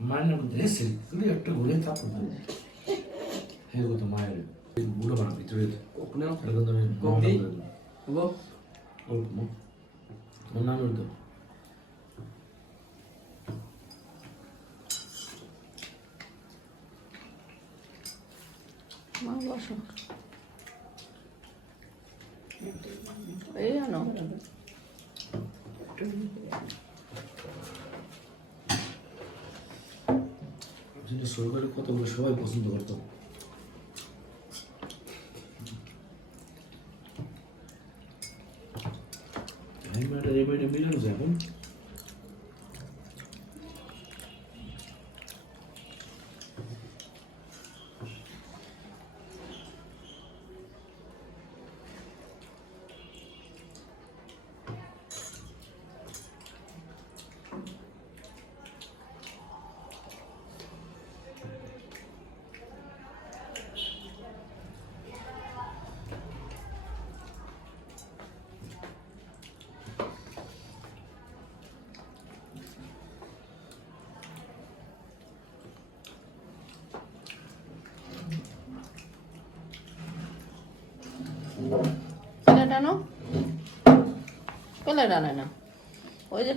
মায়ের নাম দেশে তুমি একটা ঘুরে থাকো হ্যাঁ গো তো মায়ের বুড়ো বানা ভিতরে ওখানে কবি? গো ওর নাম তো মা বসো এই আনো যেটা সরকারের কতগুলো সবাই পছন্দ করতো। এই মেয়েটা এই মেয়েটা মিলানো এখন। প্লেট আনো। প্লেট আনে না। ওই যে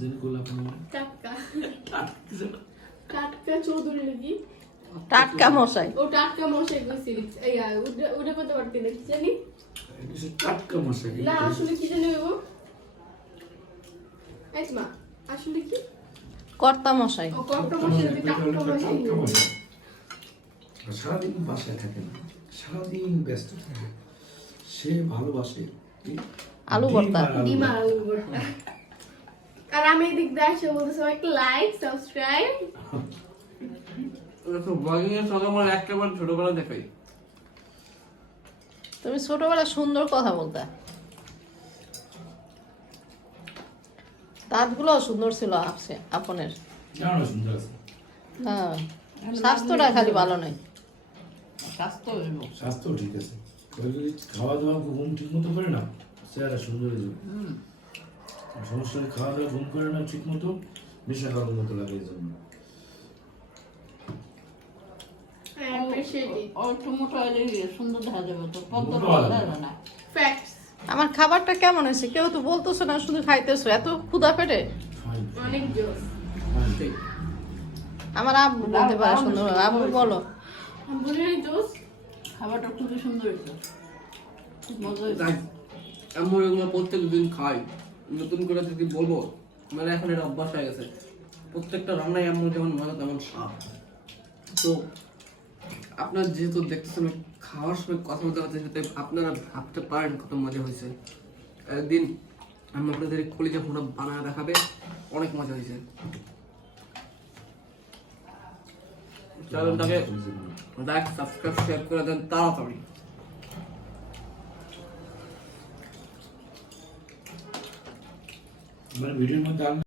যেন করলে আপনার টাটকা। টাটকা চৌধুরী নাকি? টাটকা মশাই। ও টাটকা মশাই ওটা ওটা করতে পারতি না জানি? টাটকা মশাই না আসলে কি জানি ও এই আসলে কি? কর্তা মশাই। ও কট্ট মশাই টাটকা মশাই। সারাদিন বাসায় থাকে না সারাদিন ব্যস্ত থাকে। সে ভালোবাসে। আলু ভর্তা। আর ডিমা আলু ভর্তা। আর আমি এদিক দিয়ে এসে বলতেছি একটা লাইক সাবস্ক্রাইব ব্লগিং এর সঙ্গে আমার একেবারে ছোটবেলা দেখাই। তুমি ছোটবেলায় সুন্দর কথা বলতে। দাঁতগুলো সুন্দর ছিল আপসে আপনের। হ্যাঁ স্বাস্থ্যটা খালি ভালো নেই স্বাস্থ্য স্বাস্থ্য ঠিক আছে। খাওয়া দাওয়া ঘুম ঠিক মতো করে না চেহারা সুন্দর হয়ে যাবে। সমস্যা খাওয়া দাওয়া ঘুম করে না ঠিক মতো নেশা খাওয়ার মতো লাগে এই জন্য আই অ্যাপ্রিশিয়েট ইট অল্প মোটা হলে সুন্দর দেখা যাবে তো কত মোটা হবে। দেখা যাবে না ফ্যাক্টস আমার খাবারটা কেমন হয়েছে? কেউ তো বলতেছো না শুধু খাইতেছো। এত ক্ষুধা পেটে? আমার আব্বু বলতে পারে সুন্দর। আব্বু বলো। খাবারটা খুবই সুন্দর আমি এগুলো প্রত্যেক দিন খাই নতুন করে যদি বলব মানে এখন এটা অভ্যাস হয়ে গেছে। প্রত্যেকটা রান্নায় এমন যেমন মজা তেমন স্বাদ। তো আপনার যেহেতু দেখতেছেন খাওয়ার সময় কথা বলতে পারতেছি তাই আপনারা ভাবতে পারেন কত মজা হয়েছে। একদিন আমি আপনাদের কলিজা ফোনা বানায় দেখাবে, অনেক মজা হয়েছে। লাইক সাবস্ক্রাইব শেয়ার করে দেন তাড়াতাড়ি। মানে ভিডিওর মধ্যে